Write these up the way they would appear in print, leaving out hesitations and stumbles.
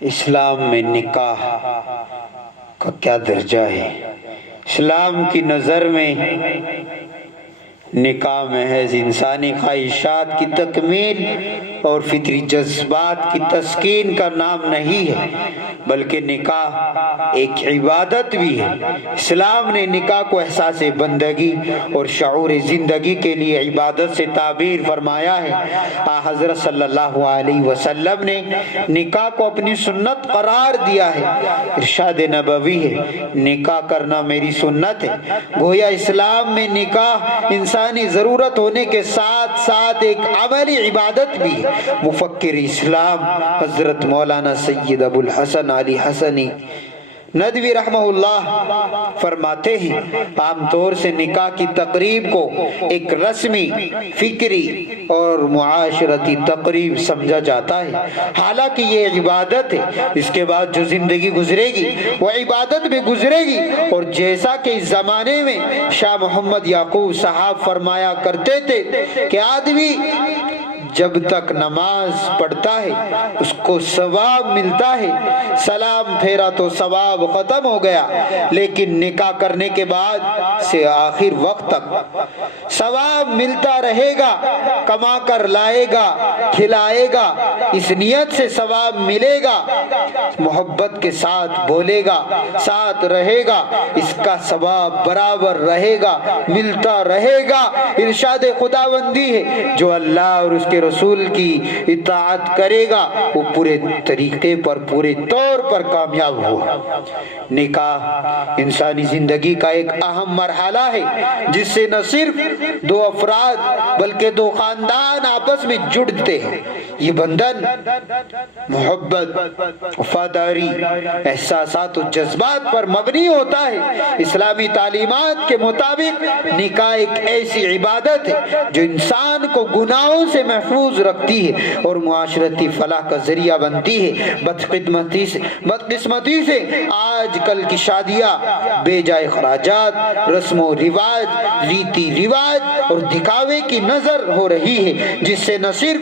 اسلام میں نکاح کا کیا درجہ ہے؟ اسلام کی نظر میں نکاح محض انسانی خواہشات کی تکمیل اور فطری جذبات کی تسکین کا نام نہیں ہے، بلکہ نکاح ایک عبادت بھی ہے۔ اسلام نے نکاح کو احساس بندگی اور شعور زندگی کے لیے عبادت سے تعبیر فرمایا ہے۔ حضرت صلی اللہ علیہ وسلم نے نکاح کو اپنی سنت قرار دیا ہے۔ ارشاد نبوی ہے، نکاح کرنا میری سنت ہے۔ گویا اسلام میں نکاح انسانی ضرورت ہونے کے ساتھ ساتھ ایک عملی عبادت بھی ہے۔ مفکر اسلام حضرت مولانا سید ابو الحسن علی حسنی ندوی رحمہ اللہ فرماتے ہیں، عام طور سے نکاح کی تقریب کو ایک رسمی، فکری اور معاشرتی تقریب سمجھا جاتا ہے، حالانکہ یہ عبادت ہے۔ اس کے بعد جو زندگی گزرے گی وہ عبادت میں گزرے گی، اور جیسا کہ اس زمانے میں شاہ محمد یعقوب صاحب فرمایا کرتے تھے کہ آدمی جب تک نماز پڑھتا ہے اس کو ثواب ملتا ہے، سلام پھیرا تو ثواب ختم ہو گیا، لیکن نکاح کرنے کے بعد سے آخر وقت تک ثواب ملتا رہے گا، کما کر لائے گا، کھلائے گا، اس نیت سے ثواب ملے گا، محبت کے ساتھ بولے گا، ساتھ رہے گا، اس کا ثواب برابر رہے گا، ملتا رہے گا۔ ارشاد خداوندی ہے، جو اللہ اور اس کے رسول کی اطاعت کرے گا وہ پورے طریقے پر، پورے طور پر کامیاب ہوگا۔ نکاح انسانی زندگی کا ایک اہم مرحلہ ہے، جس سے نہ صرف دو افراد بلکہ دو خاندان آپس میں جڑتے ہیں۔ یہ بندھن محبت، وفاداری، احساسات و جذبات پر مبنی ہوتا ہے۔ اسلامی تعلیمات کے مطابق نکاح ایک ایسی عبادت ہے جو انسان کو گناہوں سے محفوظ رکھتی ہے اور معاشرتی فلاح کا ذریعہ بنتی ہے۔ بدقسمتی سے آج کل کی شادیاں بے جائے خراجات، رسم و رواج، ریتی رواج اور دکھاوے کی نظر ہو رہی ہے، جس سے نہ صرف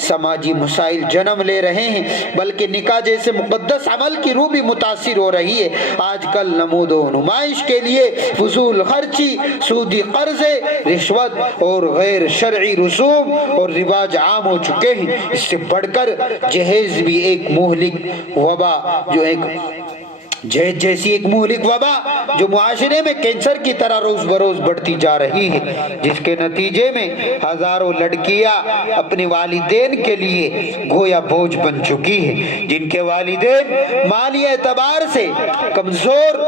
سماجی مسائل جنم لے رہے ہیں بلکہ نکاح جیسے مقدس عمل کی روح بھی متاثر ہو رہی ہے۔ آج کل نمود و نمائش کے لیے فضول خرچی، سودی قرضے، رشوت اور غیر شرعی رسوم اور رواج عام ہو چکے ہیں۔ اس سے بڑھ کر جہیز بھی ایک مہلک وبا، جہیز جیسی ایک مہلک وبا جو معاشرے میں کینسر کی طرح روز بروز بڑھتی جا رہی ہے، جس کے نتیجے میں ہزاروں لڑکیاں اپنے والدین کے لیے گویا بوجھ بن چکی ہیں۔ جن کے والدین مالی اعتبار سے کمزور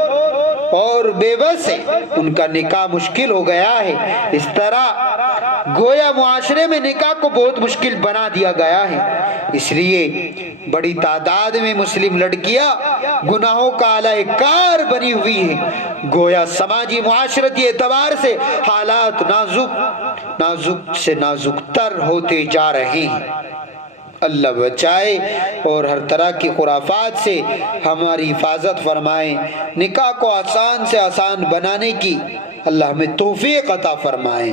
اور بے بس ہے، ان کا نکاح مشکل ہو گیا ہے۔ اس طرح گویا معاشرے میں نکاح کو بہت مشکل بنا دیا گیا ہے۔ اس لیے بڑی تعداد میں مسلم لڑکیاں گناہوں کا آلہ کار بنی ہوئی ہیں۔ گویا سماجی معاشرتی اعتبار سے حالات نازک سے نازک تر ہوتے جا رہے ہیں۔ اللہ بچائے اور ہر طرح کی خرافات سے ہماری حفاظت فرمائے۔ نکاح کو آسان سے آسان بنانے کی اللہ ہمیں توفیق عطا فرمائے۔